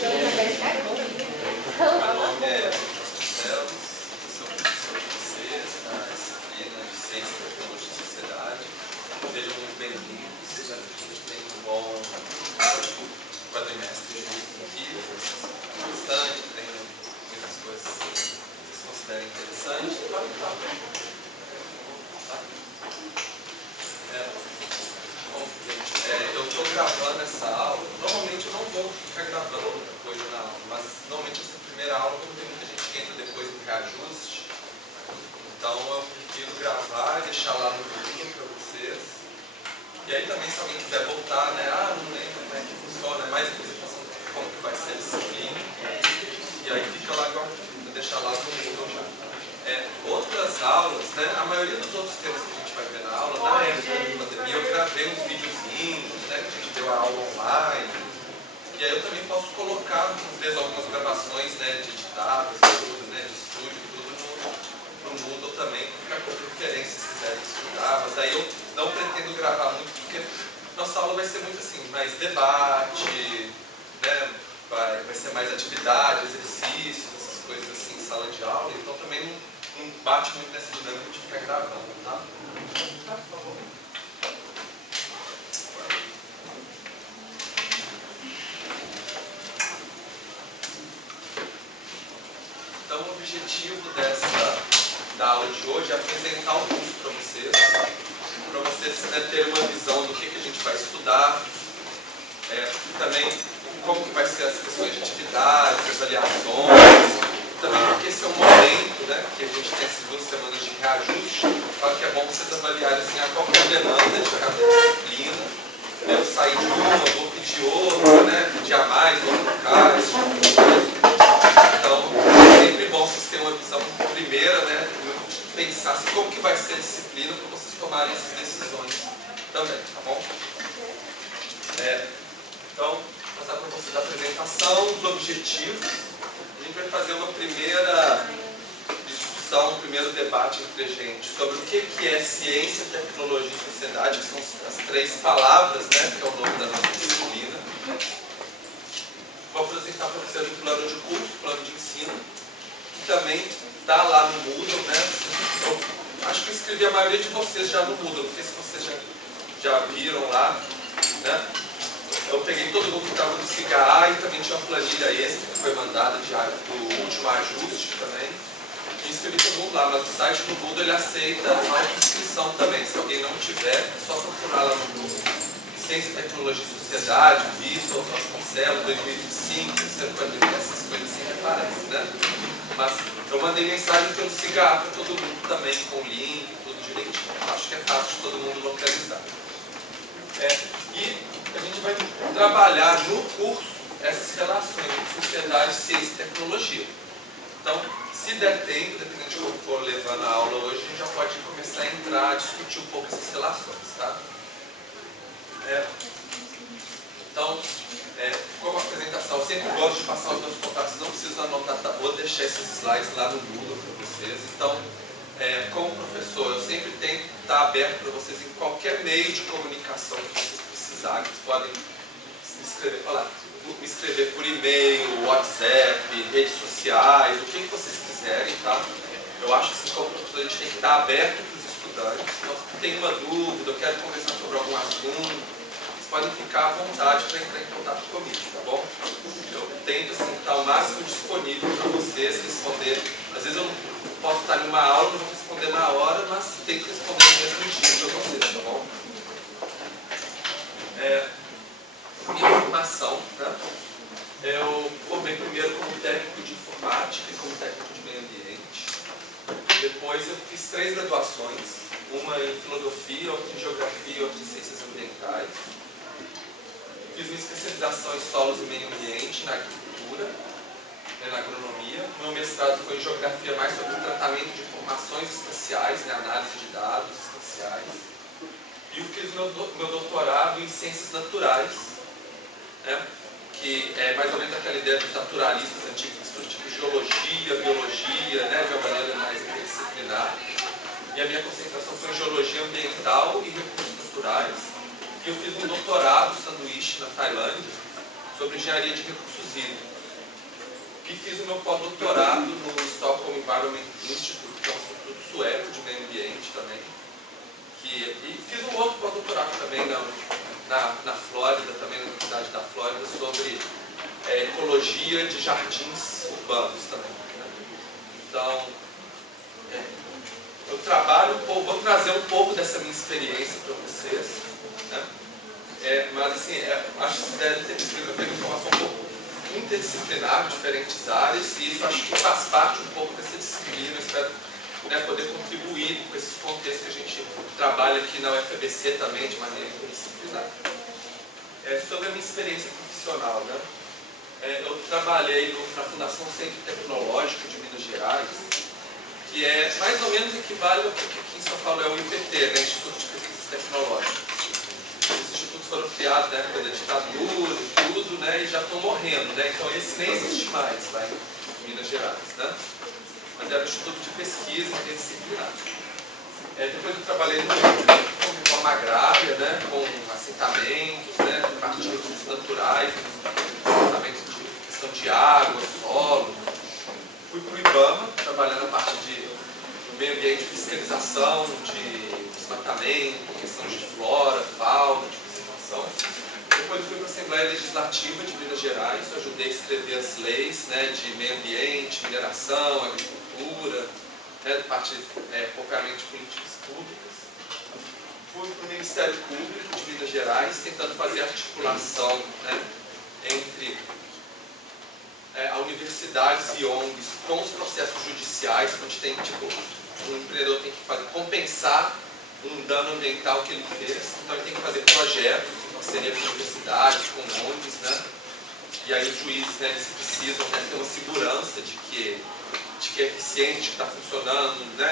Meu nome é Vasconcelos, sou professor de vocês na disciplina de Ciência, Tecnologia e Sociedade. Sejam muito bem-vindos. Espero que a gente tenha um bom quadrimestre aqui, bastante, tenho muitas coisas que vocês considerem interessantes. Bom, gente, eu estou gravando essa aula. Normalmente eu não vou ficar gravando muita coisa na aula, mas normalmente essa primeira aula, como tem muita gente que entra depois no reajuste, então eu prefiro gravar e deixar lá no vídeo para vocês. E aí também, se alguém quiser voltar, né? Não lembro como é que funciona, é mais apresentação de como que vai ser a disciplina. E aí fica lá, vou deixar lá no Moodle já. Outras aulas, né? A maioria dos outros temas que a gente vai ver na aula, na época da pandemia, eu gravei uns videozinhos, né? Que a gente deu a aula online. E aí eu também posso colocar, às vezes, algumas gravações, né? De editadas, tudo, né? De estúdio, tudo no Moodle também, para ficar com referência se quiserem estudar. Mas aí eu não pretendo gravar muito, porque nossa aula vai ser muito assim, mais debate, né? Vai ser mais atividade, exercícios, essas coisas assim, em sala de aula. Então também não bate muito nessa dinâmica de ficar gravando, tá? Por favor. Então o objetivo da aula de hoje é apresentar um curso para vocês, né, terem uma visão do que a gente vai estudar, também como que vai ser as questões de atividades, avaliações, também porque esse é um momento, né, que a gente tem essas 2 semanas de reajuste. Claro que é bom vocês avaliarem assim, qual que é a demanda de cada disciplina. Eu saí de uma, vou pedir outra, né, pedir a mais, vou trocar, esse tipo de coisa. Então, é sempre bom vocês terem uma visão primeira, né, pensar assim, como que vai ser a disciplina para vocês tomarem essas decisões também, tá bom? Então, vou passar para vocês a apresentação, os objetivos. A gente vai fazer uma primeira discussão, um primeiro debate entre a gente sobre o que é ciência, tecnologia e sociedade, que são as 3 palavras, né, que é o nome da nossa disciplina. Vou apresentar para vocês o plano de curso, o plano de ensino, que também está lá no Moodle, né? Eu acho que eu inscrevi a maioria de vocês já no Moodle, não sei se vocês já viram lá, né? Eu peguei todo mundo que estava no CIGA e também tinha uma planilha extra que foi mandada do último ajuste também. Eu inscrevi todo mundo lá, mas o site do Moodle ele aceita auto-inscrição também. Se alguém não tiver, é só procurar lá no Moodle. Ciência, Tecnologia e Sociedade, Vitor, Vasconcelos, 2025, terceiro quadrimestre, essas coisas assim que aparecem, né? Mas eu mandei mensagem pelo CIGA para todo mundo também, com link, tudo direitinho. Acho que é fácil de todo mundo localizar. E a gente vai trabalhar no curso essas relações entre sociedade, ciência e tecnologia. Então, se der tempo, dependendo de como for levando a aula hoje, a gente já pode começar a entrar, a discutir um pouco essas relações, tá? Então, como apresentação, eu sempre gosto de passar os meus contatos, não preciso anotar, tá? Vou deixar esses slides lá no Moodle para vocês. Então, como professor, eu sempre tento estar aberto para vocês em qualquer meio de comunicação que vocês precisarem. Vocês podem me escrever por e-mail, WhatsApp, redes sociais, o que vocês quiserem, tá? Eu acho que assim, como professor, a gente tem que estar aberto para os estudantes. Então, se tem uma dúvida, eu quero conversar sobre algum assunto, podem ficar à vontade para entrar em contato comigo, tá bom? Eu tento assim, estar o máximo disponível para vocês responder. Às vezes eu não posso estar em uma aula, não vou responder na hora, mas tento responder no mesmo dia para vocês, tá bom? Minha formação, né? Eu formei primeiro como técnico de informática e como técnico de meio ambiente. Depois eu fiz 3 graduações, uma em filosofia, outra em geografia e outra em ciências ambientais. Fiz uma especialização em solos e meio ambiente, na agricultura, na agronomia. Meu mestrado foi em geografia, mais sobre o tratamento de informações espaciais, análise de dados espaciais. E eu fiz meu doutorado em ciências naturais, né, que é mais ou menos aquela ideia dos naturalistas antigos, que estudam tipo geologia, biologia, né, de uma maneira mais interdisciplinar. E a minha concentração foi em geologia ambiental e recursos naturais. E eu fiz um doutorado sanduíche na Tailândia sobre engenharia de recursos hídricos. E fiz o meu pós-doutorado no Stockholm Environment Institute, que é um instituto sueco de meio ambiente também. E fiz um outro pós-doutorado também na Flórida, também na Universidade da Flórida, sobre ecologia de jardins urbanos também. Né? Então, eu trabalho um pouco, vou trazer um pouco dessa minha experiência para vocês. Né? Mas assim, acho que vocês devem ter visto uma informação um pouco interdisciplinar, diferentes áreas, e isso acho que faz parte um pouco dessa disciplina. Eu espero poder contribuir com esses contextos que a gente trabalha aqui na UFABC também, de maneira interdisciplinar. Sobre a minha experiência profissional, né? Eu trabalhei na Fundação Centro Tecnológico de Minas Gerais, que é mais ou menos equivale ao que aqui em São Paulo é o IPT, né? Instituto de Pesquisas Tecnológicas. Os institutos foram criados na época da ditadura e tudo, né? E já estão morrendo, né? Então esse nem existe mais lá em Minas Gerais, né? Mas era um instituto de pesquisa interdisciplinar. Depois eu trabalhei com reforma agrária, né? Com assentamentos, né? Com parte de recursos naturais, assentamentos de questão de água, solo. Fui para o IBAMA, trabalhando na parte de meio ambiente, fiscalização, de desmatamento, questão de flora, fauna, de conservação. Depois fui para a Assembleia Legislativa de Minas Gerais, eu ajudei a escrever as leis, né, de meio ambiente, mineração, agricultura, né, parte focamente de políticas públicas. Fui para o Ministério Público de Minas Gerais, tentando fazer articulação, né, entre universidades e ONGs com os processos judiciais, onde tem, tipo, um empreendedor tem que compensar um dano ambiental que ele fez, então ele tem que fazer projetos em parceria com universidades, com ONGs, né? E aí os juízes, né, eles precisam, né, ter uma segurança de que é eficiente, de que está funcionando, né,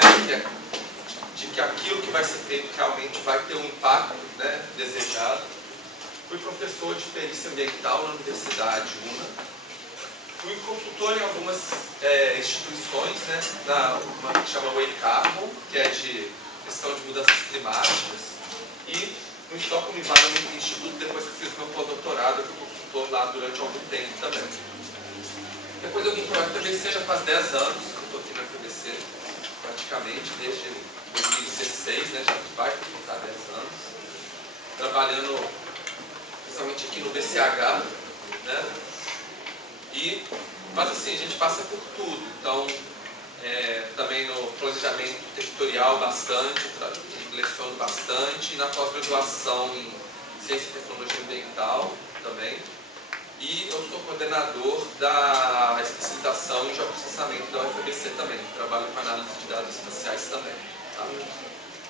de que aquilo que vai ser feito realmente vai ter um impacto, né, desejado. Fui professor de perícia ambiental na Universidade UNA. Fui consultor em algumas instituições, né, uma que chama Way Carbon, que é de questão de mudanças climáticas, e no Stockholm Environment Institute, depois que eu fiz meu pós-doutorado, eu fui consultor lá durante algum tempo também. Depois eu vim para o UFABC, já faz 10 anos que eu estou aqui no UFABC, praticamente, desde 2016, né, já vai completar 10 anos, trabalhando principalmente aqui no BCH, né? Mas assim, a gente passa por tudo, então também no planejamento territorial bastante, leciono bastante, e na pós-graduação em Ciência e Tecnologia Ambiental também, e eu sou coordenador da especialização em geoprocessamento da UFABC também, trabalho com análise de dados espaciais também. Tá?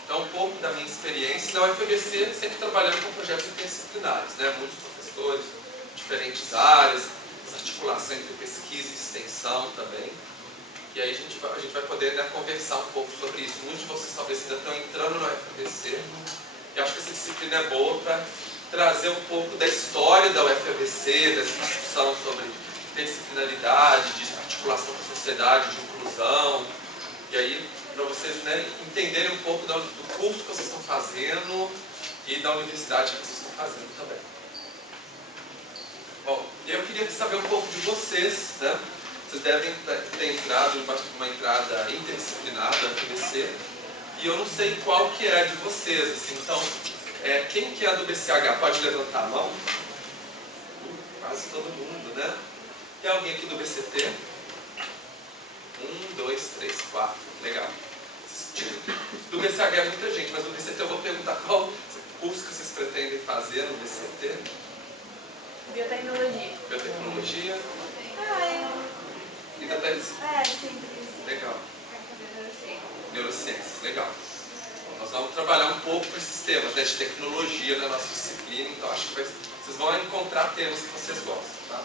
Então um pouco da minha experiência na UFABC, sempre trabalhando com projetos interdisciplinares, né? Muitos professores, diferentes áreas, articulação entre pesquisa e extensão também. E aí a gente vai poder, né, conversar um pouco sobre isso. Muitos de vocês talvez ainda estão entrando no UFABC, e acho que essa disciplina é boa para trazer um pouco da história da UFABC, dessa discussão sobre interdisciplinaridade, de articulação com a sociedade, de inclusão. E aí, para vocês, né, entenderem um pouco do curso que vocês estão fazendo e da universidade que vocês estão fazendo também. Bom, eu queria saber um pouco de vocês, né? Vocês devem ter entrado em uma entrada interdisciplinar da UFABC, e eu não sei qual que é a de vocês, assim, então, quem que é do BCH? Pode levantar a mão? Quase todo mundo, né? Tem alguém aqui do BCT? 1, 2, 3, 4, legal. Do BCH é muita gente, mas do BCT eu vou perguntar qual curso que vocês pretendem fazer no BCT? Biotecnologia. Biotecnologia? Ainda tá isso? Sim. Legal. Neurociências, legal. Bom, nós vamos trabalhar um pouco com esses temas, né, de tecnologia na nossa disciplina, então acho que vocês vão encontrar temas que vocês gostam. Tá?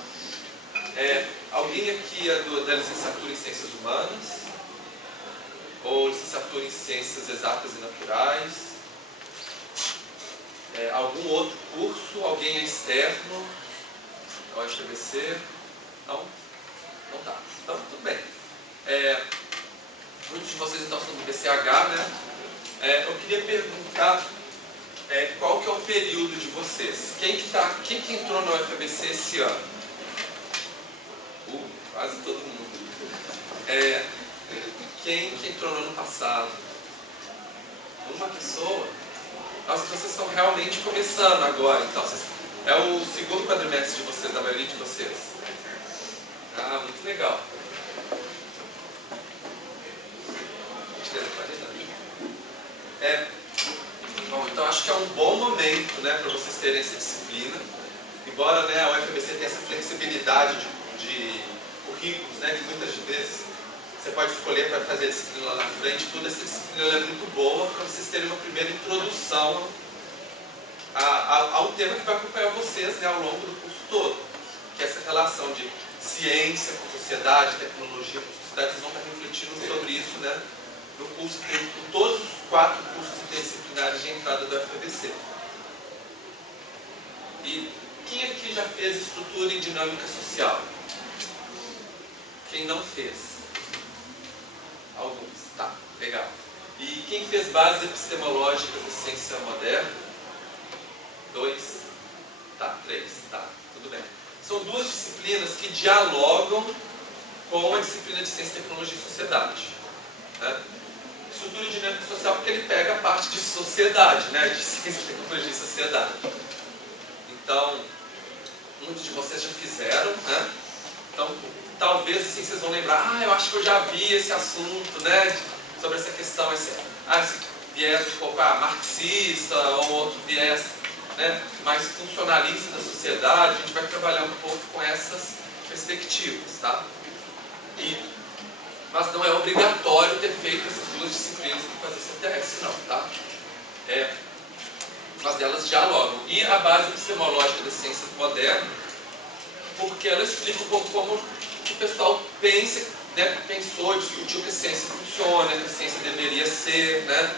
Alguém aqui é da licenciatura em Ciências Humanas? Ou licenciatura em Ciências Exatas e Naturais? Algum outro curso? Alguém é externo ao UFABC? Não? Não tá. Então, tudo bem. Muitos de vocês então são do BCH, né? Eu queria perguntar qual que é o período de vocês? Quem que entrou na UFABC esse ano? Quase todo mundo. Quem que entrou no ano passado? Uma pessoa? Nossa, vocês estão realmente começando agora, então. É o segundo quadrimestre de vocês, da maioria de vocês. Ah, muito legal. Bom, então acho que é um bom momento, né, para vocês terem essa disciplina. Embora, né, a UFABC tenha essa flexibilidade de currículos, né, que muitas vezes você pode escolher para fazer a disciplina lá na frente, toda essa disciplina é muito boa para vocês terem uma primeira introdução ao tema que vai acompanhar vocês, né, ao longo do curso todo, que é essa relação de ciência com sociedade, tecnologia com sociedade. Vocês vão estar refletindo sobre isso, né, no curso, com todos os 4 cursos interdisciplinares de entrada da UFABC. E quem aqui já fez estrutura em dinâmica social? Quem não fez? Alguns, tá, legal. E quem fez bases epistemológicas de ciência moderna? 2? Tá, 3, tá, tudo bem. São 2 disciplinas que dialogam com a disciplina de ciência, tecnologia e sociedade, né? Estrutura e dinâmica social porque ele pega a parte de sociedade, né? De ciência, tecnologia e sociedade. Então, muitos de vocês já fizeram, né? Então, talvez assim vocês vão lembrar, eu acho que eu já vi esse assunto, né? Sobre essa questão, esse viés um pouco marxista ou outro viés, né, mais funcionalista da sociedade. A gente vai trabalhar um pouco com essas perspectivas, tá? Mas não é obrigatório ter feito essas 2 disciplinas para fazer CTS, não, tá? Mas elas dialogam. E a base epistemológica da ciência moderna, porque ela explica um pouco como o pessoal pensa, né, pensou, discutiu que a ciência funciona, que a ciência deveria ser, né,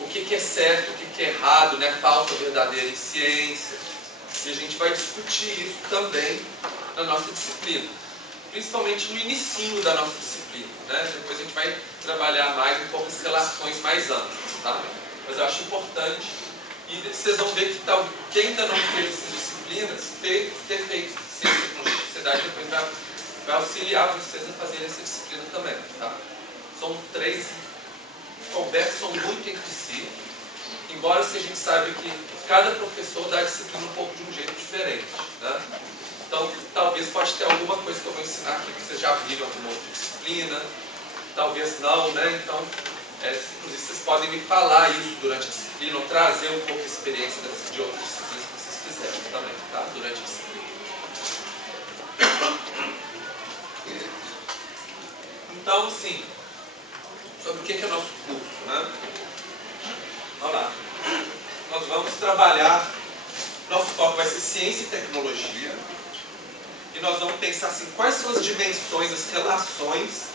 o que é certo, o que é errado, né, falso ou verdadeiro em ciência. E a gente vai discutir isso também na nossa disciplina, principalmente no inicinho da nossa disciplina, né? Depois a gente vai trabalhar mais um pouco as relações mais amplas, tá? Mas eu acho importante, e vocês vão ver que quem ainda não fez essas disciplinas, ter feito ciência, tecnologia e sociedade, depois vai auxiliar vocês a fazerem essa disciplina também, tá? São 3, conversam muito entre si, embora a gente saiba que cada professor dá a disciplina um pouco de um jeito diferente, né? Então, talvez pode ter alguma coisa que eu vou ensinar aqui que vocês já viram em alguma outra disciplina, talvez não, né? Então, inclusive vocês podem me falar isso durante a disciplina, ou trazer um pouco a experiência de outras disciplinas que vocês fizeram também, tá? Durante a disciplina. Então, sim, sobre o que é o nosso curso, né? Vamos lá. Nós vamos trabalhar, nosso foco vai ser ciência e tecnologia, e nós vamos pensar assim, quais são as dimensões, as relações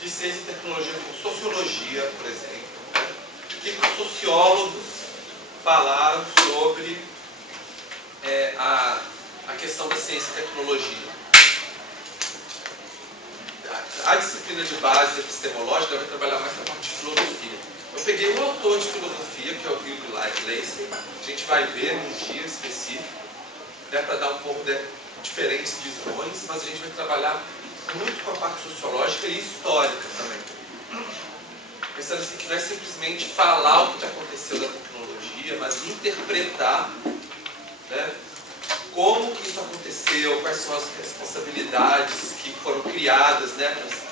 de ciência e tecnologia com sociologia, por exemplo, né? O que os sociólogos falaram sobre a questão da ciência e tecnologia. A disciplina de base epistemológica vai trabalhar mais na parte de filosofia. Eu peguei um autor de filosofia, que é o Hugh Lacey, a gente vai ver num dia específico, né, para dar um pouco de diferentes visões, mas a gente vai trabalhar muito com a parte sociológica e histórica também. Pensando assim, que não é simplesmente falar o que aconteceu na tecnologia, mas interpretar, né, como que isso aconteceu, quais são as responsabilidades que foram criadas, né, quais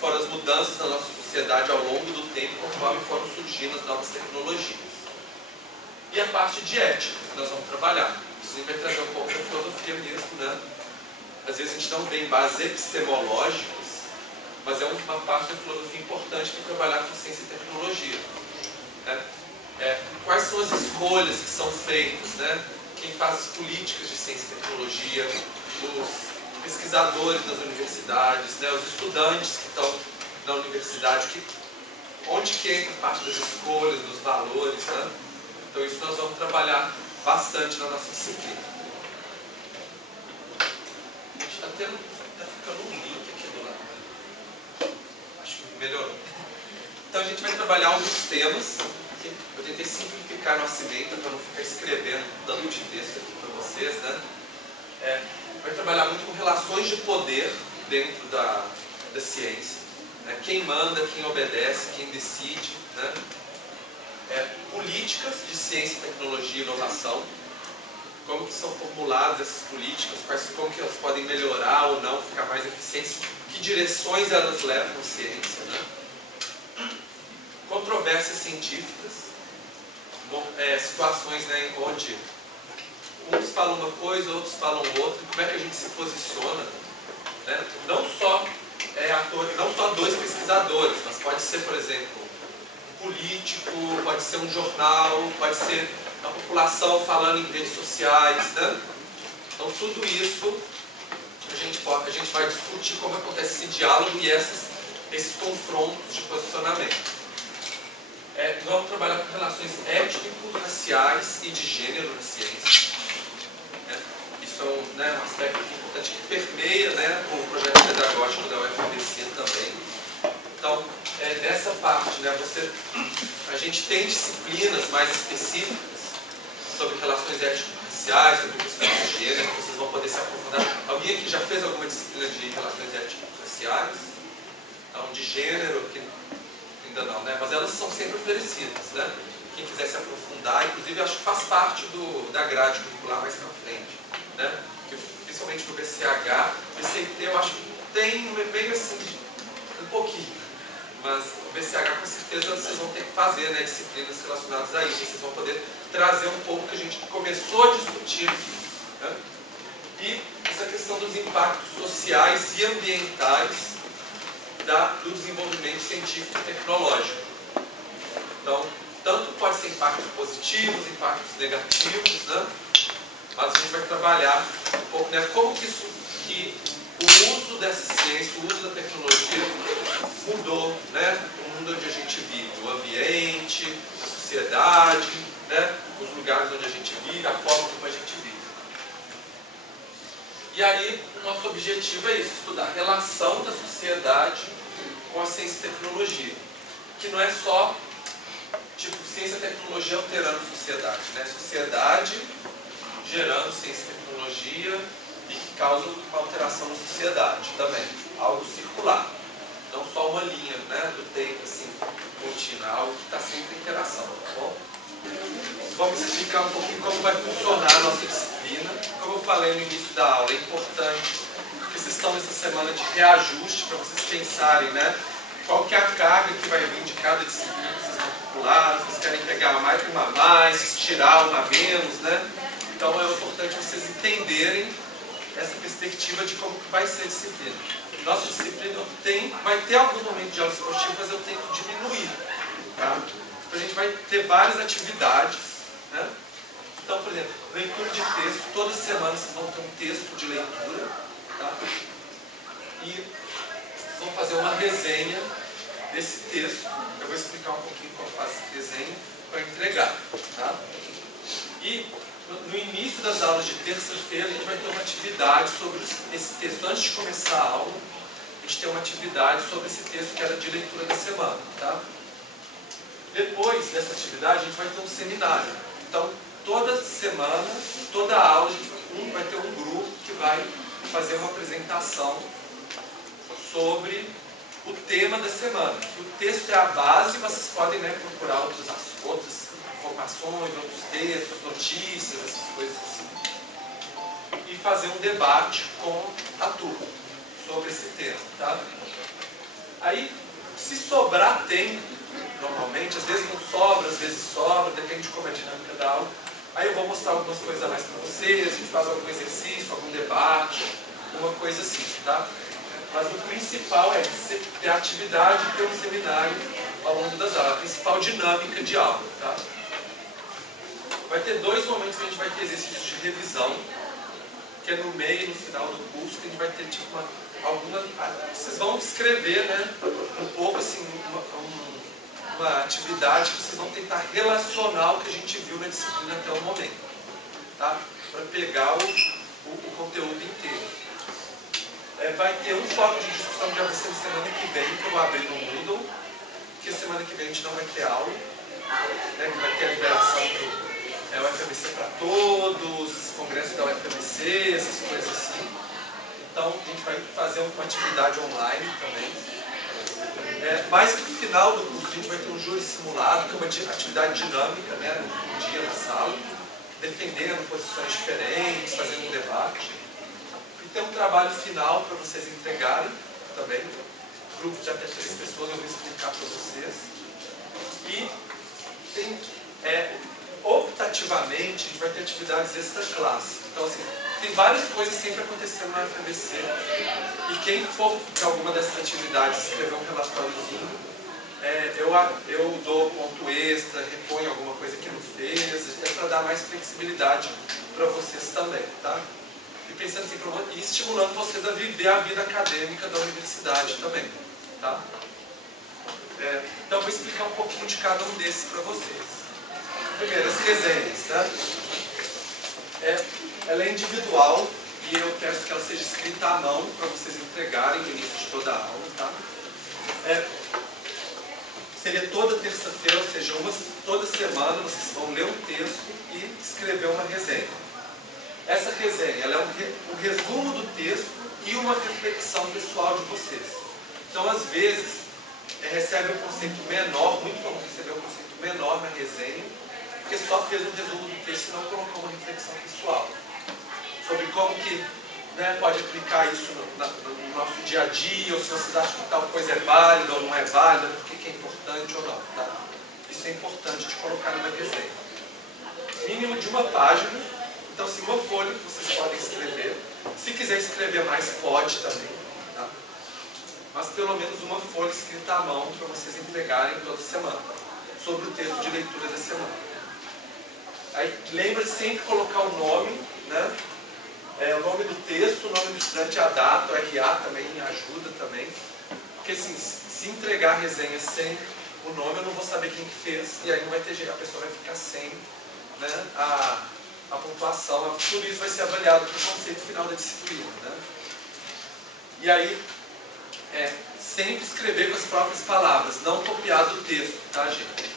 foram as mudanças na nossa sociedade ao longo do tempo, conforme foram surgindo as novas tecnologias. E a parte de ética que nós vamos trabalhar. Isso vai trazer um pouco da filosofia mesmo, né? Às vezes a gente não vê em bases epistemológicas, mas é uma parte da filosofia importante para trabalhar com ciência e tecnologia, né? Quais são as escolhas que são feitas, né? Quem faz as políticas de ciência e tecnologia, os pesquisadores das universidades, né? Os estudantes que estão na universidade, onde que entra parte das escolhas, dos valores, né? Então isso nós vamos trabalhar bastante na nossa disciplina. A gente está ficando um link aqui do lado. Acho que melhorou. Então a gente vai trabalhar alguns temas, que eu tentei simplificar simplificar nossa ementa, para não ficar escrevendo tanto de texto aqui para vocês, né? Vai trabalhar muito com relações de poder dentro da ciência, né? Quem manda, quem obedece, quem decide, né? Políticas de ciência, tecnologia e inovação, como que são formuladas essas políticas, como que elas podem melhorar ou não, ficar mais eficientes, que direções elas levam à ciência, né? Controvérsias científicas, situações, né, onde uns falam uma coisa, outros falam outra, como é que a gente se posiciona, né? Não só dois pesquisadores, mas pode ser, por exemplo, um político, pode ser um jornal, pode ser a população falando em redes sociais, né? Então tudo isso a gente vai discutir como acontece esse diálogo e esses confrontos de posicionamento. Vamos trabalhar com relações étnico-raciais e de gênero na ciência. Isso é um aspecto importante que permeia, né, o projeto pedagógico da UFABC também. Então, nessa parte, né, a gente tem disciplinas mais específicas sobre relações étnico-raciais, sobre questões de gênero, que vocês vão poder se aprofundar. Alguém aqui já fez alguma disciplina de relações étnico-raciais? Então, de gênero, que ainda não, né? Mas elas são sempre oferecidas, né? Quem quiser se aprofundar, inclusive acho que faz parte da grade curricular mais para frente, né? Principalmente no BCH, BCT eu acho que tem meio assim, um pouquinho, mas o BCH com certeza vocês vão ter que fazer, né, disciplinas relacionadas a isso, vocês vão poder trazer um pouco que a gente começou a discutir aqui, né? E essa questão dos impactos sociais e ambientais do desenvolvimento científico e tecnológico. Então, tanto pode ser impactos positivos, impactos negativos, né? Mas a gente vai trabalhar um pouco, né, como que o uso dessa ciência, o uso da tecnologia mudou, né, o mundo onde a gente vive, o ambiente, a sociedade, né, os lugares onde a gente vive, a forma como a gente vive. E aí, o nosso objetivo é isso, estudar a relação da sociedade com a ciência e tecnologia, que não é só tipo ciência e tecnologia alterando a sociedade, né? Sociedade gerando ciência e tecnologia e que causa uma alteração na sociedade também, algo circular, não só uma linha, né, do tempo assim, contínua, algo que está sempre em interação, tá bom? Vamos explicar um pouquinho como vai funcionar a nossa disciplina. Como eu falei no início da aula, é importante que vocês estão nessa semana de reajuste para vocês pensarem, né, qual que é a carga que vai vir de cada disciplina que vocês vão calcular, se vocês querem pegar uma a mais, tirar uma a menos, né? Então é importante vocês entenderem essa perspectiva de como que vai ser a disciplina. Nossa disciplina vai ter alguns momentos de aula expositiva, mas eu tento diminuir, tá? Então a gente vai ter várias atividades, né? Então, por exemplo, leitura de texto, toda semana vocês vão ter um texto de leitura, tá? E vão fazer uma resenha desse texto. Eu vou explicar um pouquinho como faz esse desenho para entregar, tá? E no início das aulas de terça-feira a gente vai ter uma atividade sobre esse texto. Antes de começar a aula, a gente tem uma atividade sobre esse texto que era de leitura da semana, tá? Depois dessa atividade a gente vai ter um seminário. Então, toda semana, toda aula, vai ter um grupo que vai fazer uma apresentação sobre o tema da semana. O texto é a base, mas vocês podem, né, procurar outras informações, outros textos, notícias, essas coisas assim. E fazer um debate com a turma sobre esse tema, tá? Aí, se sobrar tempo, normalmente, às vezes não sobra, às vezes sobra, depende de como é a dinâmica da aula. Aí eu vou mostrar algumas coisas a mais para vocês, a gente faz algum exercício, algum debate, alguma coisa assim, tá? Mas o principal é ter atividade e ter um seminário ao longo das aulas, a principal dinâmica de aula, tá? Vai ter dois momentos que a gente vai ter exercícios de revisão, que é no meio e no final do curso, que a gente vai ter tipo vocês vão escrever, né, um pouco assim, uma atividade que vocês vão tentar relacionar o que a gente viu na disciplina até o momento, tá? Para pegar o conteúdo inteiro. Vai ter um fórum de discussão que vai ser na semana que vem, que eu vou abrir no Moodle, porque semana que vem a gente não vai ter aula, né, que vai ter a liberação do UFABC para todos, congresso da UFABC, essas coisas assim. Então, a gente vai fazer uma atividade online também. Mais que no final do curso, a gente vai ter um júri simulado, que é uma atividade dinâmica, né, um dia na sala, defendendo posições diferentes, fazendo um debate. E tem um trabalho final para vocês entregarem também. Grupo de até 3 pessoas, eu vou explicar para vocês. E tem, optativamente, a gente vai ter atividades extra-classe. Então, assim, tem várias coisas sempre acontecendo na UFABC. E quem for para alguma dessas atividades escrever um relatóriozinho, eu dou ponto extra, reponho alguma coisa que não fez, para dar mais flexibilidade para vocês também, tá? E pensando assim, e estimulando vocês a viver a vida acadêmica da universidade também, tá? Então eu vou explicar um pouquinho de cada um desses para vocês. Primeiro, as resenhas, né? Ela é individual e eu peço que ela seja escrita à mão para vocês entregarem no início de toda a aula, tá? Seria toda terça-feira, ou seja, toda semana vocês vão ler um texto e escrever uma resenha. Essa resenha ela é um resumo do texto e uma reflexão pessoal de vocês. Então, às vezes, recebe um conceito menor, muito comum receber um conceito menor na resenha, porque só fez um resumo do texto e não colocou uma reflexão pessoal sobre como que, né, pode aplicar isso no nosso dia a dia, ou se vocês acham que tal coisa é válida ou não é válida, por que é importante ou não, tá? Isso é importante de colocar numa resenha. Mínimo de uma página, então assim, uma folha que vocês podem escrever. Se quiser escrever mais, pode também, tá? Mas pelo menos uma folha escrita à mão para vocês entregarem toda semana, sobre o texto de leitura da semana. Aí lembre sempre de colocar o nome, né? O nome do texto, o nome do estudante, a data, o RA também ajuda também. Porque assim, se entregar a resenha sem o nome, eu não vou saber quem que fez, e aí não vai ter jeito, a pessoa vai ficar sem, né, a pontuação. Tudo isso vai ser avaliado para o conceito final da disciplina, né? E aí, sempre escrever com as próprias palavras, não copiar do texto, tá, gente?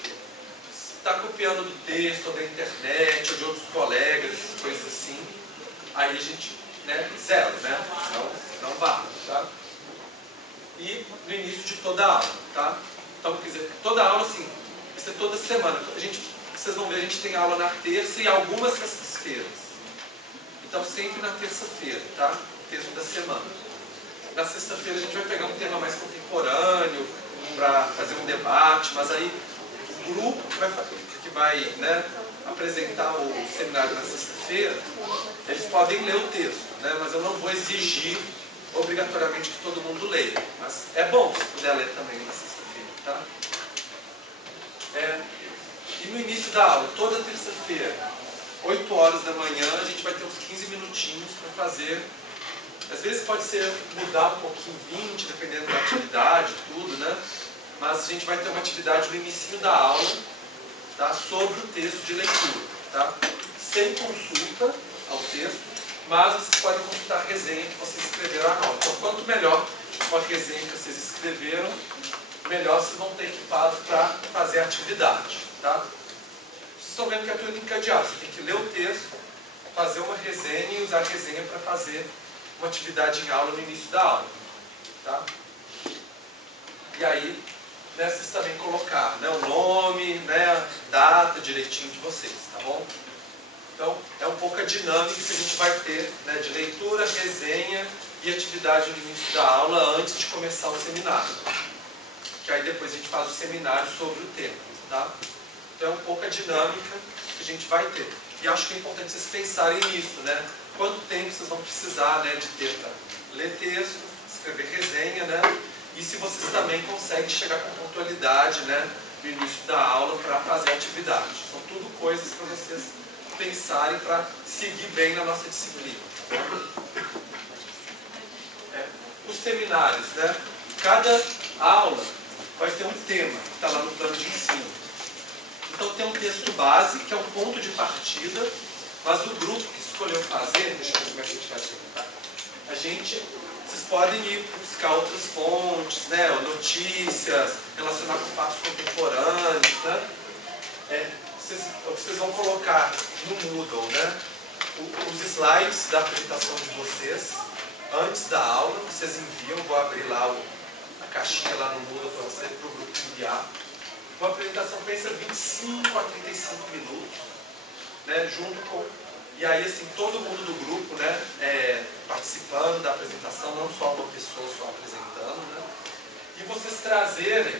Se está copiando do texto, ou da internet, ou de outros colegas, coisas assim, aí a gente, né, zero, né? Não vale, tá? E no início de toda a aula, tá? Então, quer dizer, toda a aula, assim, vai ser toda semana. Vocês vão ver, a gente tem aula na terça e algumas sextas-feiras. Então, sempre na terça-feira, tá? Texto da semana. Na sexta-feira a gente vai pegar um tema mais contemporâneo para fazer um debate, mas aí o grupo que vai, né, apresentar o seminário na sexta-feira, eles podem ler o texto, né, mas eu não vou exigir obrigatoriamente que todo mundo leia. Mas é bom se puder ler também na sexta-feira, tá? E no início da aula, toda terça-feira, 8 horas da manhã, a gente vai ter uns 15 minutinhos para fazer. Às vezes pode ser mudar um pouquinho, 20, dependendo da atividade, tudo, né? Mas a gente vai ter uma atividade no início da aula, tá, sobre o texto de leitura, tá? Sem consulta ao texto, mas vocês podem consultar a resenha que vocês escreveram à mão. Então, quanto melhor com a resenha que vocês escreveram, melhor vocês vão ter equipados para fazer a atividade, tá? Vocês estão vendo que é tudo encadeado. Você tem que ler o texto, fazer uma resenha e usar a resenha para fazer uma atividade em aula no início da aula, tá? E aí, né, vocês também colocar, né, o nome, né, data direitinho de vocês, tá bom? Então, é um pouco a dinâmica que a gente vai ter, né, de leitura, resenha e atividade no início da aula antes de começar o seminário. Que aí depois a gente faz o seminário sobre o tema, tá? Então, é um pouco a dinâmica que a gente vai ter. E acho que é importante vocês pensarem nisso, né? Quanto tempo vocês vão precisar, né, de ter para ler texto, escrever resenha, né? E se vocês também conseguem chegar com pontualidade, né, no início da aula para fazer a atividade. São tudo coisas para vocês pensarem para seguir bem na nossa disciplina. Os seminários, né? Cada aula vai ter um tema que está lá no plano de ensino. Então tem um texto base, que é um ponto de partida, mas o grupo que escolheu fazer, deixa eu ver como é que a gente vai chegar. Vocês podem ir buscar outras fontes, né, notícias, relacionar com fatos contemporâneos, né? vocês vão colocar no Moodle, né, os slides da apresentação de vocês antes da aula. Vocês enviam, vou abrir lá a caixinha lá no Moodle para você, para o grupo enviar. Uma apresentação que pensa 25 a 35 minutos, né, junto com... E aí, assim, todo mundo do grupo, né, participando da apresentação, não só uma pessoa só apresentando, né, e vocês trazerem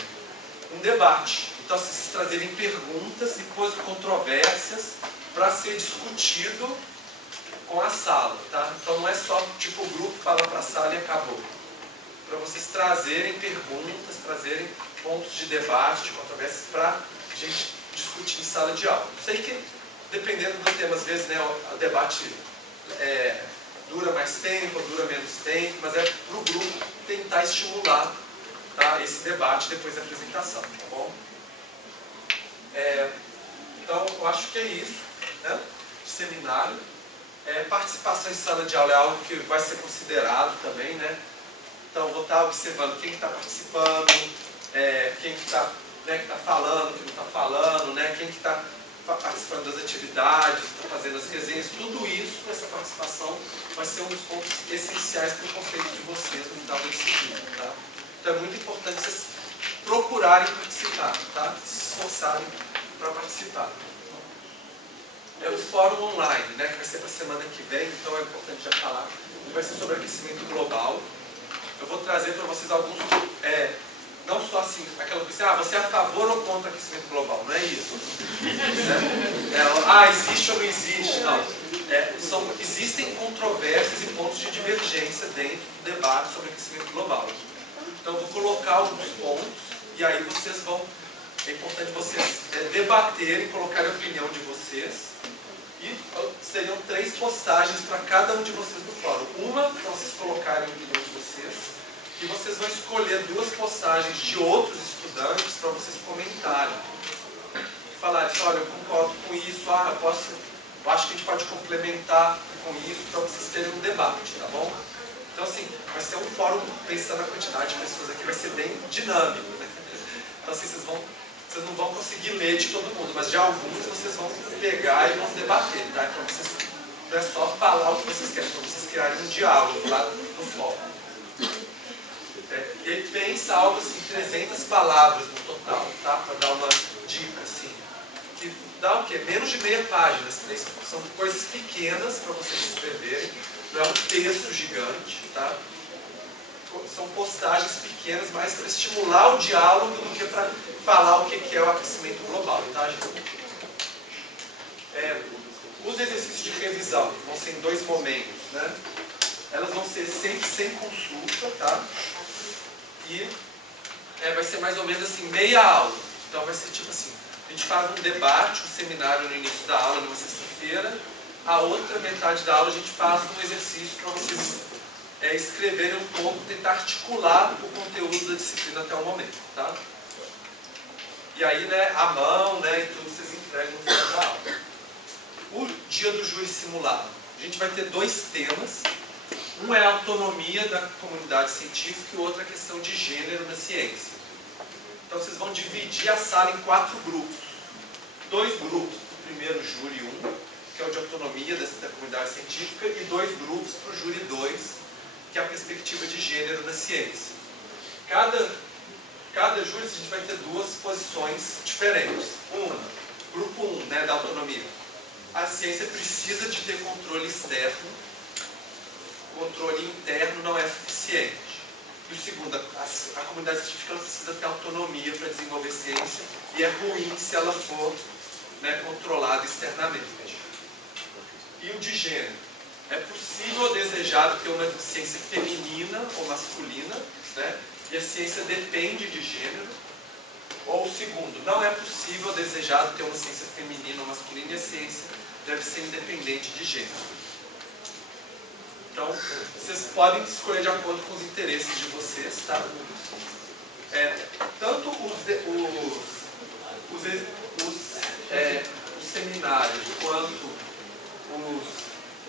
um debate. Então, assim, vocês trazerem perguntas e controvérsias para ser discutido com a sala, tá? Então, não é só, tipo, o grupo fala para a sala e acabou. Para vocês trazerem perguntas, trazerem pontos de debate, de controvérsias, para a gente discutir em sala de aula. Sei que, dependendo do tema, às vezes, né, o debate dura mais tempo, dura menos tempo, mas é para o grupo tentar estimular, tá, esse debate depois da apresentação, tá bom? Então, eu acho que é isso, né, de seminário. Participação em sala de aula é algo que vai ser considerado também, né? Então, vou estar observando quem está participando, quem está, né, que está falando, quem não está falando, né, quem está participando das atividades, está fazendo as resenhas. Tudo isso, essa participação, vai ser um dos pontos essenciais para o conceito de vocês no final da disciplina, tá? Então, é muito importante vocês procurarem participar, tá? Se esforçarem para participar. O fórum online, né, que vai ser para a semana que vem, então é importante já falar. Vai ser sobre aquecimento global. Eu vou trazer para vocês alguns, não só assim, aquela coisa, você é a favor ou contra o aquecimento global, não é isso. Existe ou não existe, não. Existem controvérsias e pontos de divergência dentro do debate sobre aquecimento global. Então eu vou colocar alguns pontos e aí vocês vão, é importante vocês debaterem, colocarem a opinião de vocês. E seriam 3 postagens para cada um de vocês no fórum. Uma para vocês colocarem a opinião de vocês. E vocês vão escolher 2 postagens de outros estudantes para vocês comentarem. Falarem, olha, eu concordo com isso, eu acho que a gente pode complementar com isso, para vocês terem um debate, tá bom? Então, assim, vai ser um fórum, pensando na quantidade de pessoas aqui, vai ser bem dinâmico, né? Então, assim, vocês não vão conseguir ler de todo mundo, mas de alguns vocês vão pegar e vão debater, tá? Então, não é só falar o que vocês querem, para vocês criarem um diálogo lá no fórum. E aí pensa algo assim, 300 palavras no total, tá? Para dar uma dica, assim. Que dá o quê? Menos de meia página. São coisas pequenas para vocês escreverem, não é um texto gigante, tá? São postagens pequenas, mais para estimular o diálogo do que para falar o que é o aquecimento global, tá, gente? Os exercícios de revisão vão ser em 2 momentos, né? Elas vão ser sempre sem consulta, tá? E vai ser mais ou menos assim, meia aula. Então vai ser tipo assim, a gente faz um debate, um seminário no início da aula, numa sexta-feira. A outra metade da aula a gente faz um exercício para vocês escreverem um pouco, tentar articular o conteúdo da disciplina até o momento, tá? E aí, né, a mão, né, e tudo vocês entregam no final da aula. O dia do júri simulado. A gente vai ter 2 temas. Um é a autonomia da comunidade científica e o outro é a questão de gênero na ciência. Então vocês vão dividir a sala em 4 grupos. 2 grupos para o primeiro júri 1, que é o de autonomia da comunidade científica, e 2 grupos para o júri 2, que é a perspectiva de gênero na ciência. Cada júri a gente vai ter 2 posições diferentes. Uma, grupo 1, né, da autonomia. A ciência precisa de ter controle externo. Controle interno não é suficiente. E o segundo, a comunidade científica precisa ter autonomia para desenvolver ciência e é ruim se ela for, né, controlada externamente. E o de gênero. É possível ou desejado ter uma ciência feminina ou masculina, né, e a ciência depende de gênero. Ou o segundo, não é possível ou desejado ter uma ciência feminina ou masculina e a ciência deve ser independente de gênero. Então, vocês podem escolher de acordo com os interesses de vocês, tá? Tanto os seminários quanto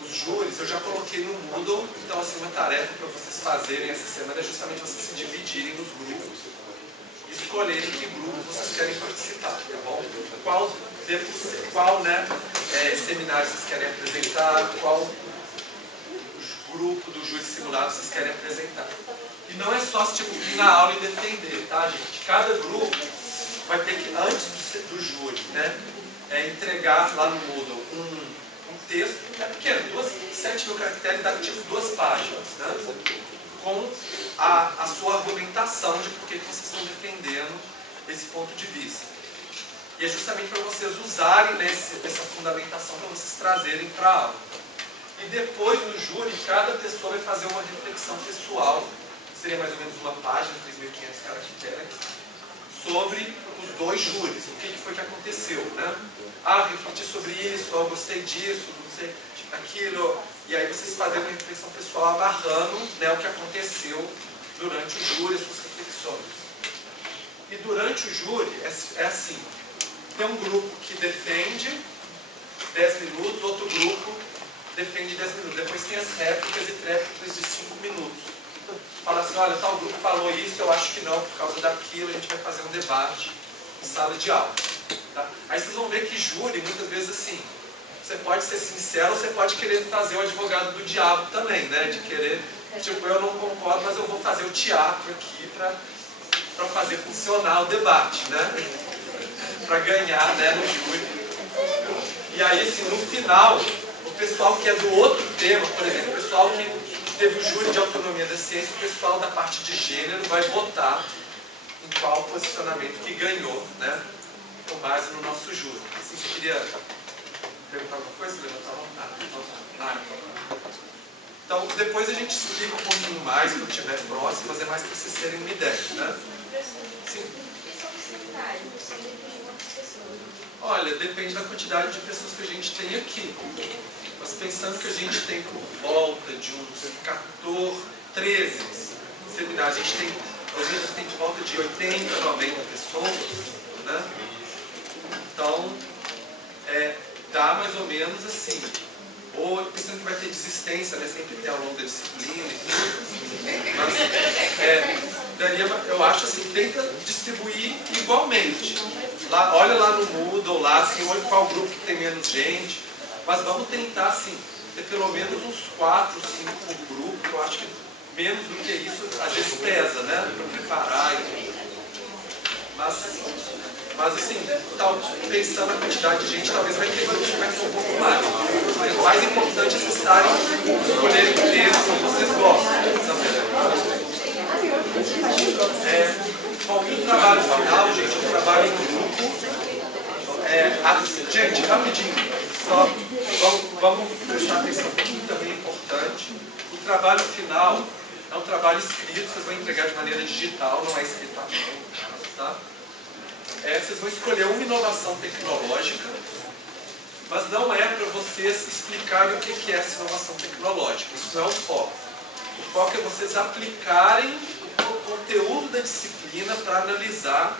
os júris, eu já coloquei no Moodle. Então, assim, uma tarefa para vocês fazerem essa semana é justamente vocês se dividirem nos grupos, escolherem que grupo vocês querem participar, tá bom? Qual seminário vocês querem apresentar, qual grupo do júri simulado vocês querem apresentar. E não é só tipo, vir na aula e defender, tá, gente? Cada grupo vai ter que, antes do júri, né, entregar lá no Moodle um texto, é pequeno, 7 mil caracteres, dá tipo 2 páginas, né, com a sua argumentação de por que vocês estão defendendo esse ponto de vista. E é justamente para vocês usarem essa fundamentação para vocês trazerem para a aula. E depois do júri, cada pessoa vai fazer uma reflexão pessoal, seria mais ou menos uma página, 3.500 caracteres, sobre os 2 júris, o que foi que aconteceu, né? Ah, refleti sobre isso, eu gostei disso, não sei, aquilo. E aí vocês fazem uma reflexão pessoal amarrando, né, o que aconteceu durante o júri, as suas reflexões. E durante o júri, é assim, tem um grupo que defende 10 minutos, outro grupo defende 10 minutos. Depois tem as réplicas e tréplicas de 5 minutos. Fala assim, olha, tal grupo falou isso, eu acho que não, por causa daquilo, a gente vai fazer um debate em sala de aula. Tá? Aí vocês vão ver que júri, muitas vezes assim, você pode ser sincero, você pode querer fazer o advogado do diabo também, né? De querer, tipo, eu não concordo, mas eu vou fazer o teatro aqui para fazer funcionar o debate, né? Para ganhar, né, no júri. E aí, assim, no final, o pessoal que é do outro tema, por exemplo, o pessoal que teve o júri de autonomia da ciência, o pessoal da parte de gênero vai votar em qual posicionamento que ganhou, né, com base no nosso júri. Assim, você queria perguntar alguma coisa? Levantar a mão? Então, depois a gente explica um pouquinho mais, quando estiver próximo, mas é mais para vocês terem uma ideia, né? Sim. Olha, depende da quantidade de pessoas que a gente tem aqui. Mas pensando que a gente tem por volta de uns 14, 13 seminários, a gente tem por volta de 80, 90 pessoas, né? Então, dá mais ou menos assim. Ou pensando que vai ter desistência, né? Sempre tem ao longo da disciplina e tudo. Mas, daria, eu acho assim, tenta distribuir igualmente. Lá, olha lá no Moodle, lá, assim, olha qual grupo que tem menos gente. Mas vamos tentar, assim, ter pelo menos uns 4, 5 por grupo, que eu acho que menos do que isso, às vezes pesa, né? Para preparar e tudo. Mas assim, pensando na quantidade de gente, talvez vai ter um pouco mais. O mais importante é vocês escolherem temas que vocês gostam. Bom, e o trabalho final, gente, o trabalho em grupo. Gente, rapidinho, só vamos prestar atenção um pouquinho, também é importante. O trabalho final é um trabalho escrito, vocês vão entregar de maneira digital, não é escrito à mão, tá? Vocês vão escolher uma inovação tecnológica, mas não é para vocês explicarem o que é essa inovação tecnológica. Isso não é o foco. O foco é vocês aplicarem o conteúdo da disciplina para analisar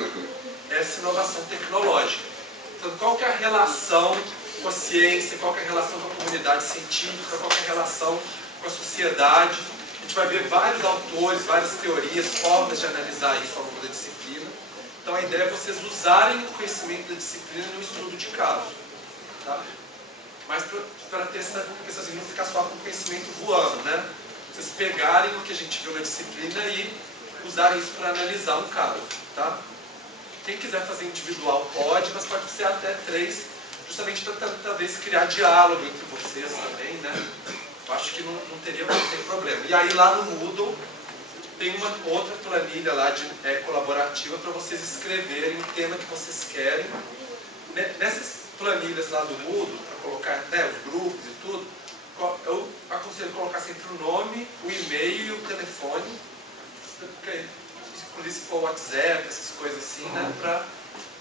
essa inovação tecnológica. Então, qual que é a relação com a ciência, qual que é a relação com a comunidade científica, qual que é a relação com a sociedade. A gente vai ver vários autores, várias teorias, formas de analisar isso ao longo da disciplina. Então a ideia é vocês usarem o conhecimento da disciplina no estudo de caso. Tá? Mas para ter essa questão assim, não ficar só com o conhecimento voando, né? Vocês pegarem o que a gente viu na disciplina e usarem isso para analisar um caso. Tá? Quem quiser fazer individual pode, mas pode ser até 3, justamente para talvez criar diálogo entre vocês também, né? Eu acho que não teria problema. E aí lá no Moodle tem uma outra planilha lá colaborativa para vocês escreverem o tema que vocês querem. Nessas planilhas lá do Moodle, para colocar, né, os grupos e tudo, eu aconselho colocar sempre o nome, o e-mail e o telefone, inclusive se for WhatsApp, essas coisas assim, né,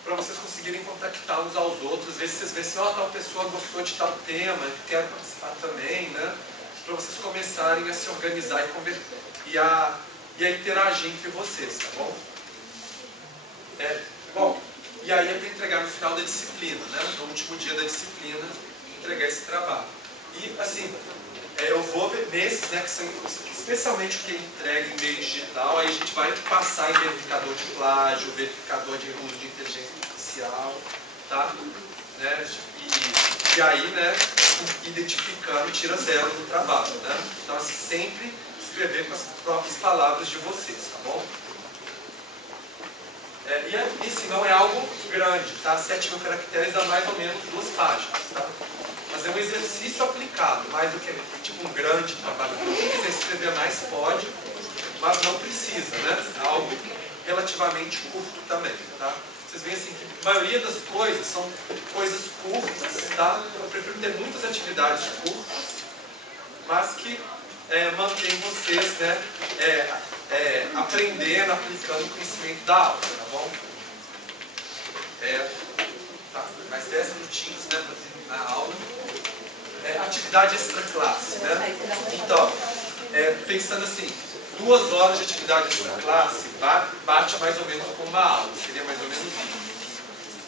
para vocês conseguirem contactar uns aos outros. Às vezes vocês veem assim, ó, tal pessoa gostou de tal tema, quer participar também, né, para vocês começarem a se organizar e a interagir entre vocês, tá bom? Bom, e aí é para entregar no final da disciplina, né? No último dia da disciplina, entregar esse trabalho. E, assim, eu vou ver nesses, né, que são especialmente o que é entregue em meio digital, aí a gente vai passar em verificador de plágio, verificador de uso de inteligência artificial, tá? Né? E aí, né, identificando, tira zero no trabalho, né? Então, assim, sempre escrever com as próprias palavras de vocês, tá bom? E assim, não é algo grande, tá? 7.000 caracteres dá mais ou menos 2 páginas, tá? Mas é um exercício aplicado, mais do que tipo um grande trabalho. Quem quiser escrever mais pode, mas não precisa, né? É algo relativamente curto também, tá? Vocês veem assim que a maioria das coisas são coisas curtas, tá? Eu prefiro ter muitas atividades curtas, mas que mantém vocês, né, aprendendo, aplicando o conhecimento da aula, tá bom? Tá, mais 10 minutinhos, né, para na aula. Atividade extra classe, né? Então, pensando assim, 2 horas de atividade extra classe bate mais ou menos com uma aula, seria mais ou menos isso.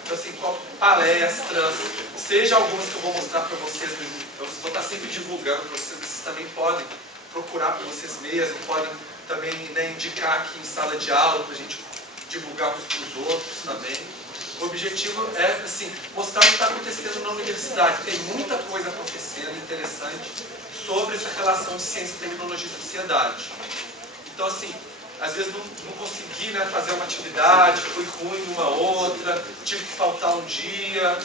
Então, assim, palestras, seja algumas que eu vou mostrar para vocês, eu vou estar sempre divulgando para vocês, vocês também podem procurar por vocês mesmos, podem também, né, indicar aqui em sala de aula para a gente divulgar uns para os outros também. O objetivo é, assim, mostrar o que está acontecendo na universidade. Tem muita coisa acontecendo interessante sobre essa relação de ciência, tecnologia e sociedade. Então, assim, às vezes não consegui, né, fazer uma atividade, fui ruim numa outra, tive que faltar um dia.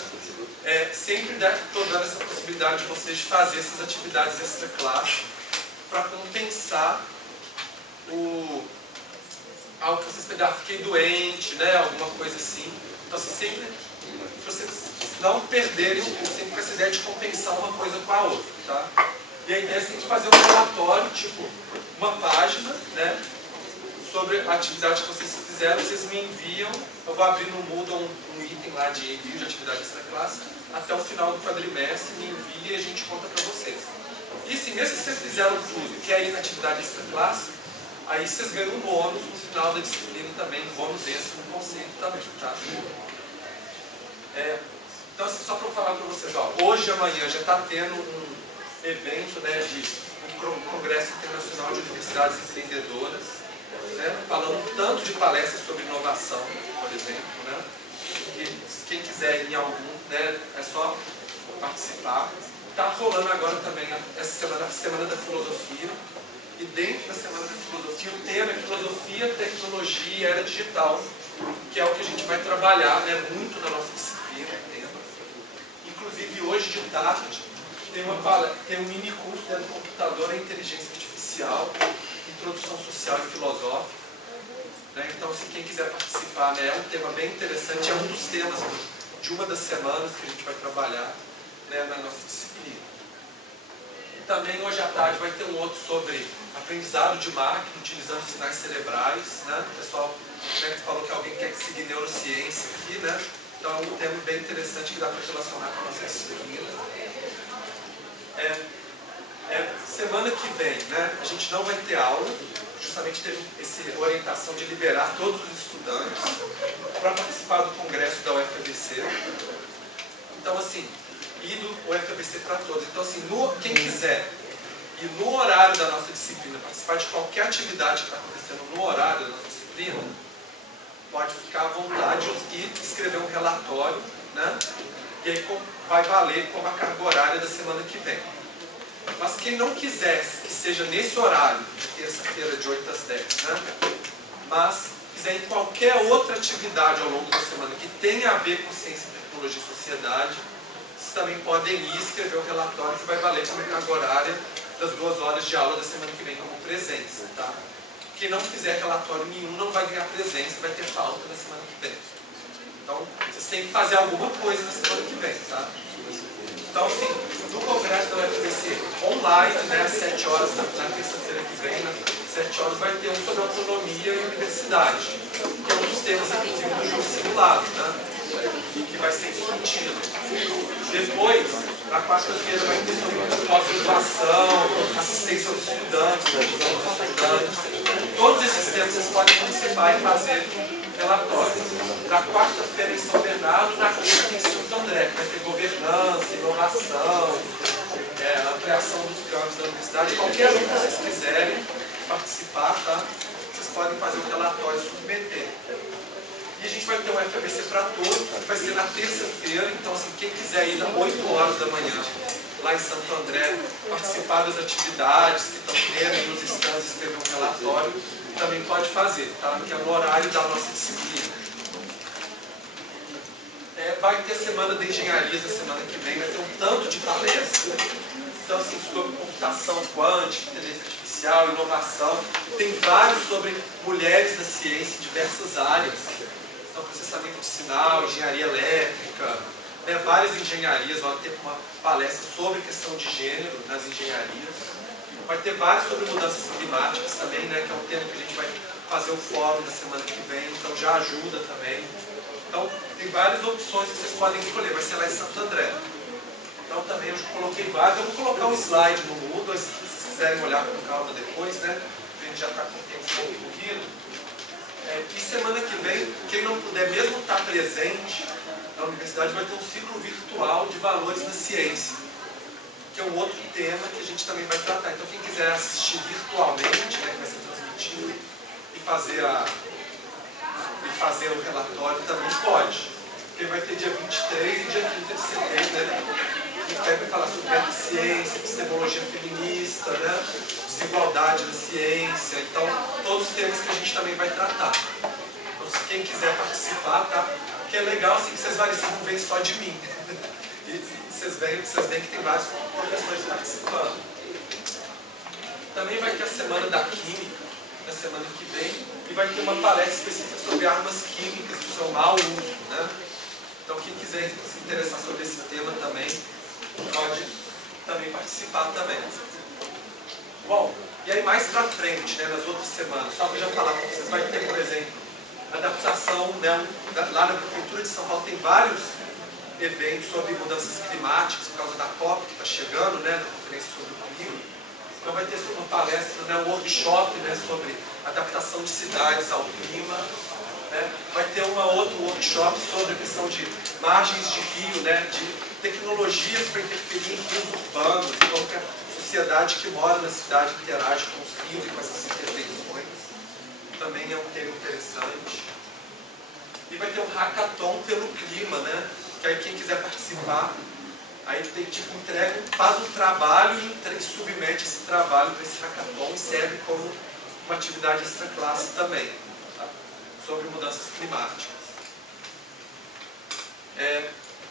Sempre estou dando essa possibilidade de vocês de fazer essas atividades extra classe para compensar algo que vocês pegaram, fiquei doente, né, alguma coisa assim. Então, assim, sempre, para vocês não perderem sempre com essa ideia de compensar uma coisa com a outra, tá? E a ideia é sempre fazer um relatório, tipo, uma página, né, sobre a atividade que vocês fizeram, vocês me enviam, eu vou abrir no Moodle um item lá de envio de atividade extra classe, até o final do quadrimestre, me envia e a gente conta para vocês. E assim, mesmo se vocês fizeram tudo e querem ir na atividade extra classe, aí vocês ganham um bônus no final da disciplina também, um bônus desse no conceito também, tá? Então, assim, só para falar para vocês, ó, hoje e amanhã já está tendo um evento, né, de um Congresso Internacional de Universidades Empreendedoras, né, falando tanto de palestras sobre inovação, por exemplo, né, e quem quiser ir em algum, né, é só participar. Está rolando agora também essa semana, a Semana da Filosofia, e dentro da Semana da Filosofia o tema é Filosofia, Tecnologia e Era Digital, que é o que a gente vai trabalhar, né, muito na nossa disciplina, tema. Inclusive hoje de tarde tem um mini curso, né, do computador e inteligência artificial, introdução social e filosófica, né? Então, se quem quiser participar, né, é um tema bem interessante, é um dos temas de uma das semanas que a gente vai trabalhar, né, na nossa disciplina. E também hoje à tarde vai ter um outro sobre aprendizado de máquina utilizando sinais cerebrais, né? O pessoal, né, falou que alguém quer seguir neurociência aqui, né? Então é um tema bem interessante que dá para relacionar com a nossa disciplina. Semana que vem, né, a gente não vai ter aula, justamente teve essa orientação de liberar todos os estudantes para participar do congresso da UFABC. Então, assim, e do UFABC para todos. Então, assim, quem quiser ir no horário da nossa disciplina, participar de qualquer atividade que está acontecendo no horário da nossa disciplina, pode ficar à vontade e escrever um relatório, né? E aí vai valer como a carga horária da semana que vem. Mas quem não quiser que seja nesse horário, de terça-feira, de 8 às 10, né? Mas quiser em qualquer outra atividade ao longo da semana que tenha a ver com ciência, tecnologia e sociedade, vocês também podem ir escrever o relatório que vai valer como carga horária das 2 horas de aula da semana que vem como presença, tá? Quem não fizer relatório nenhum não vai ganhar presença, vai ter falta na semana que vem. Então, vocês têm que fazer alguma coisa na semana que vem, tá? Então, assim, no congresso da UFABC online, né, às 7 horas, na terça-feira que vem, às 7 horas, vai ter um sobre autonomia e universidade, que é um dos temas, inclusive, do jogo simulado, né? Que vai ser discutido. Depois, na quarta-feira, vai ter sobre pós-graduação, assistência aos estudantes, revisão dos estudantes. Todos esses temas vocês podem participar e fazer relatórios. Na quarta-feira em São Bernardo, na quinta em Santo André, que vai ter governança, inovação, a ampliação dos campos da universidade. Qualquer um que vocês quiserem participar, tá? Vocês podem fazer o relatório e submeter. E a gente vai ter um FABC para todos, vai ser na terça-feira, então assim, quem quiser ir às 8 horas da manhã, lá em Santo André, participar das atividades que estão tendo nos stands, escrever um relatório, também pode fazer, tá? Que é no horário da nossa disciplina. Vai ter semana de engenharias a semana que vem, vai ter um tanto de palestras, então assim, sobre computação quântica, inteligência artificial, inovação, tem vários sobre mulheres na ciência em diversas áreas, então processamento de sinal, engenharia elétrica, várias engenharias, vai ter uma palestra sobre questão de gênero nas engenharias, vai ter vários sobre mudanças climáticas também, né, que é um tema que a gente vai fazer o fórum na semana que vem, então já ajuda também. Então, tem várias opções que vocês podem escolher, vai ser lá em Santo André. Então, também eu coloquei vários, eu vou colocar um slide no Moodle, se vocês quiserem olhar com calma depois, né? A gente já está com o tempo corrido. E semana que vem, quem não puder mesmo estar presente na universidade, vai ter um ciclo virtual de valores na ciência, que é um outro tema que a gente também vai tratar. Então, quem quiser assistir virtualmente, né, que vai ser transmitido, e fazer o relatório também pode. Porque vai ter dia 23 e dia 30 de setembro, né? Que vai falar sobre ciência, epistemologia feminista, né? Desigualdade na ciência. Então, todos os temas que a gente também vai tratar. Então, se quem quiser participar, tá? Porque é legal assim que vocês não veem só de mim. E vocês veem que tem vários professores participando. Também vai ter a semana da química, na semana que vem. E vai ter uma palestra específica sobre armas químicas, do seu mau uso, né? Então, quem quiser se interessar sobre esse tema também, pode também participar também. Bom, e aí mais pra frente, né, nas outras semanas, só para já falar com vocês, vai ter, por exemplo, adaptação, né, lá na Prefeitura de São Paulo tem vários eventos sobre mudanças climáticas, por causa da COP que está chegando, né, na conferência sobre o clima. Então vai ter uma palestra, né, um workshop, né, sobre adaptação de cidades ao clima. Né? Vai ter outro workshop sobre a questão de margens de rio, né, de tecnologias para interferir em rios urbanos, como que a sociedade que mora na cidade interage com os rios e com essas intervenções. Também é um tema interessante. E vai ter um hackathon pelo clima, né? Que aí quem quiser participar, aí tem tipo faz um trabalho e submete esse trabalho para esse hackathon e serve como uma atividade extra-classe também, tá? Sobre mudanças climáticas.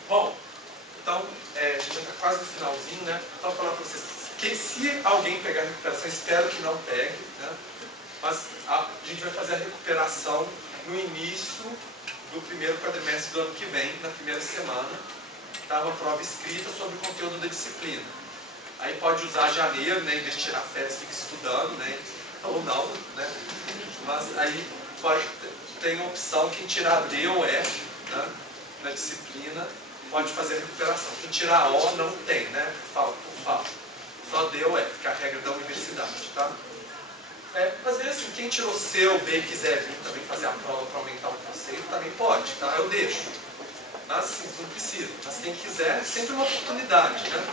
Bom, então, a gente já está quase no finalzinho, né? Só falar para vocês, que se alguém pegar a recuperação, espero que não pegue, né? Mas a gente vai fazer a recuperação no início do primeiro quadrimestre do ano que vem, na primeira semana, tá? Uma prova escrita sobre o conteúdo da disciplina. Aí pode usar janeiro, né? Em vez de tirar férias, fica estudando, né? Ou não, né? Mas aí tem a opção, quem tirar D ou F, né, na disciplina, pode fazer a recuperação. Quem tirar O não tem, né? Por falta. Só D ou F, que é a regra da universidade, tá? Às vezes, assim, quem tirou C ou B e quiser vir também fazer a prova para aumentar o conceito, também pode, tá? Eu deixo. Mas, assim, não precisa. Mas quem quiser, sempre uma oportunidade, né?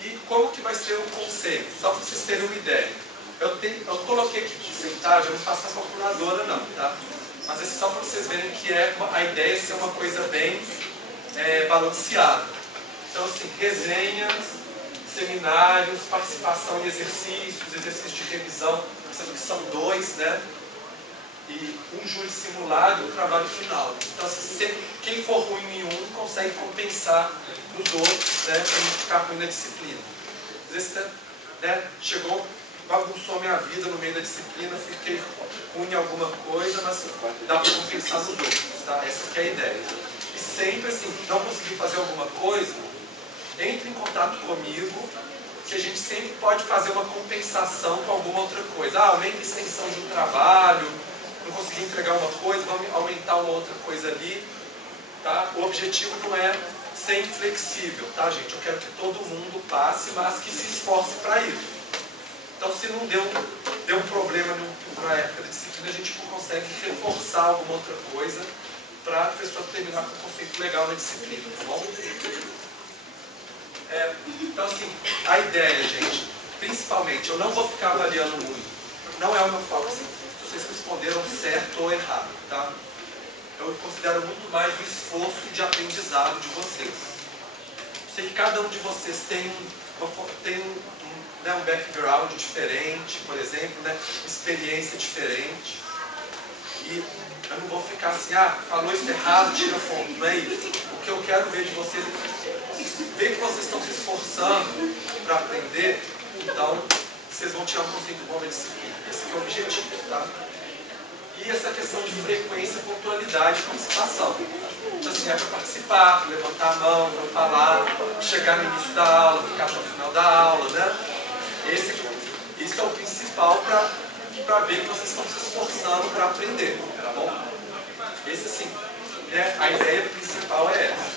E como que vai ser o conceito? Só para vocês terem uma ideia. Eu coloquei aqui porcentagem, eu não faço a calculadora não, tá? Mas é só para vocês verem que a ideia é ser uma coisa bem balanceada. Então, assim, resenhas, seminários, participação em exercícios de revisão, sendo que são 2, né? E um júri simulado e o trabalho final. Então, assim, quem for ruim em um consegue compensar os outros, né? Para não ficar ruim na disciplina. Às vezes, né, chegou, bagunçou minha vida no meio da disciplina, fiquei ruim em alguma coisa, mas dá para compensar nos outros, tá? Essa que é a ideia. E sempre, assim, não conseguir fazer alguma coisa, entre em contato comigo, que a gente sempre pode fazer uma compensação com alguma outra coisa. Aumenta a extensão de um trabalho, não consegui entregar uma coisa, vamos aumentar uma outra coisa ali, tá? O objetivo não é ser inflexível, tá, gente? Eu quero que todo mundo passe, mas que se esforce para isso. Então, se não deu um problema na época da disciplina, a gente consegue reforçar alguma outra coisa para a pessoa terminar com um conceito legal na disciplina, tá bom? Então, assim, a ideia, gente, principalmente, eu não vou ficar avaliando muito. Não é o meu foco, assim, se vocês responderam certo ou errado, tá? Eu considero muito mais o esforço de aprendizado de vocês. Sei que cada um de vocês tem um background diferente, por exemplo, né? Experiência diferente. E eu não vou ficar assim, falou isso errado, tira ponto, não é isso. O que eu quero ver de vocês é ver que vocês estão se esforçando para aprender, então vocês vão tirar um conceito bom da disciplina. Esse é o objetivo, tá? E essa questão de frequência, pontualidade e participação. Então, assim, é para participar, para levantar a mão, para falar, chegar no início da aula, ficar até o final da aula, né? Isso é o principal para ver que vocês estão se esforçando para aprender, tá bom? Esse, sim, né? A ideia principal é essa.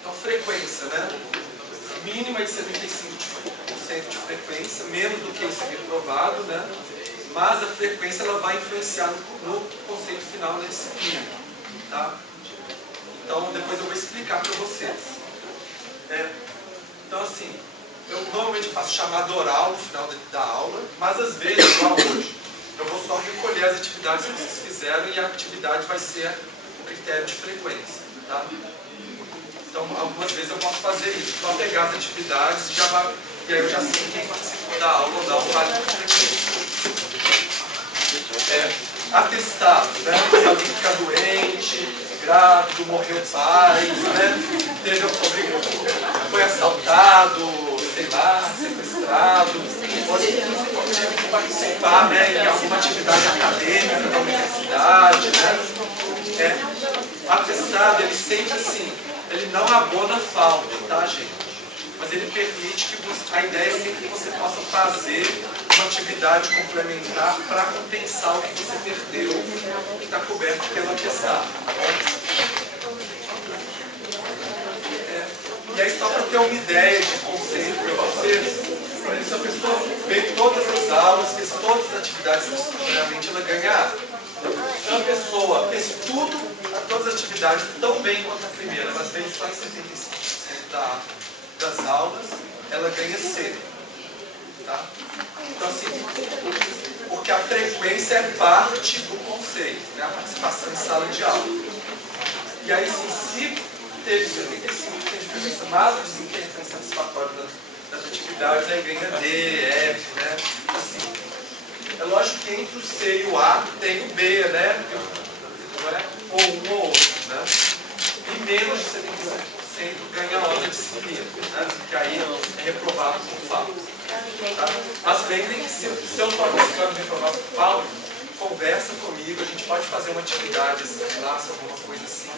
Então, frequência, né? Mínima de 75% de frequência, menos do que isso é reprovado, né? Mas a frequência ela vai influenciar no conceito final da disciplina, tá? Então, depois eu vou explicar para vocês. Então, assim, eu normalmente faço chamada oral no final da aula, mas às vezes, igual hoje, eu vou só recolher as atividades que vocês fizeram e a atividade vai ser o critério de frequência, tá? Então, algumas vezes eu posso fazer isso, só pegar as atividades e aí eu já sei quem participou da aula ou não, vale por frequência. Atestado, né? Se alguém ficar doente, grávido, morreu pai, né? Foi assaltado, sei lá, sequestrado, pode participar, né, em alguma atividade acadêmica da universidade, né? Atestado, ele sempre assim, ele não abona falta, tá, gente? Mas ele permite que a ideia é sempre que você possa fazer uma atividade complementar para compensar o que você perdeu, que está coberto pelo atestado, tá bom? E aí, só para ter uma ideia de conceito para vocês, por exemplo, se a pessoa veio todas as aulas, fez todas as atividades simultaneamente, ela ganha A. Se a pessoa fez todas as atividades tão bem quanto a primeira, mas fez só em 75% das aulas, ela ganha C. Tá? Então, assim, porque a frequência é parte do conceito, né? A participação em sala de aula. E aí, assim, se teve 75% de frequência, mas o desempenho foi satisfatório das atividades, aí ganha D, F, né? Assim, é lógico que entre o C e o A tem o B, né? Ou um ou outro, né? E menos de 75% ganha a outra disciplina, né? Que aí é reprovado por falta. Tá? Mas lembrem que se eu estou participando de reprovado por falta, conversa comigo, a gente pode fazer uma atividade em classe, alguma coisa assim,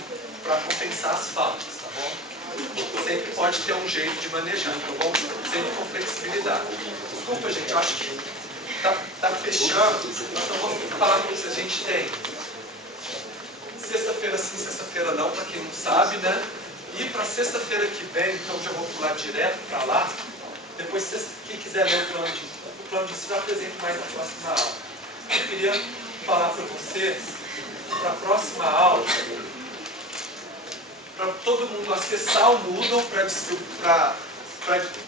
para compensar as faltas, tá bom? Sempre pode ter um jeito de manejar, tá bom? Sempre com flexibilidade. Desculpa, gente, eu acho que tá fechando, mas eu vou falar para vocês, a gente tem sexta-feira sim, sexta-feira não, para quem não sabe, né? E para sexta-feira que vem, então já vou pular direto para lá. Depois, quem quiser ler o plano de ensino, eu apresento mais na próxima aula. Eu queria falar para vocês, para a próxima aula, para todo mundo acessar o Moodle para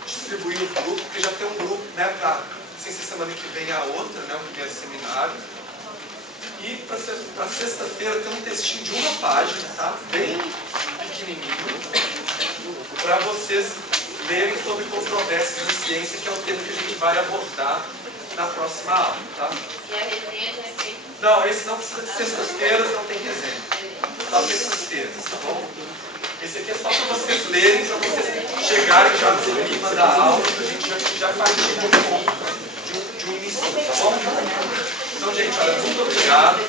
distribuir os grupos, porque já tem um grupo, né, sem ser semana que vem a outra, né, o primeiro seminário. E para sexta-feira tem um textinho de uma página, tá? Bem pequenininho, para vocês lerem sobre controvérsias de ciência, que é o tema que a gente vai abordar na próxima aula, tá? E a resenha já é feita? Não, esse não precisa de sextas-feiras, não tem resenha. Só terças-feiras, tá bom? Esse aqui é só para vocês lerem, para vocês chegarem já no clima da aula, a gente já faz de um início, tá bom? Então, gente, olha, muito obrigado.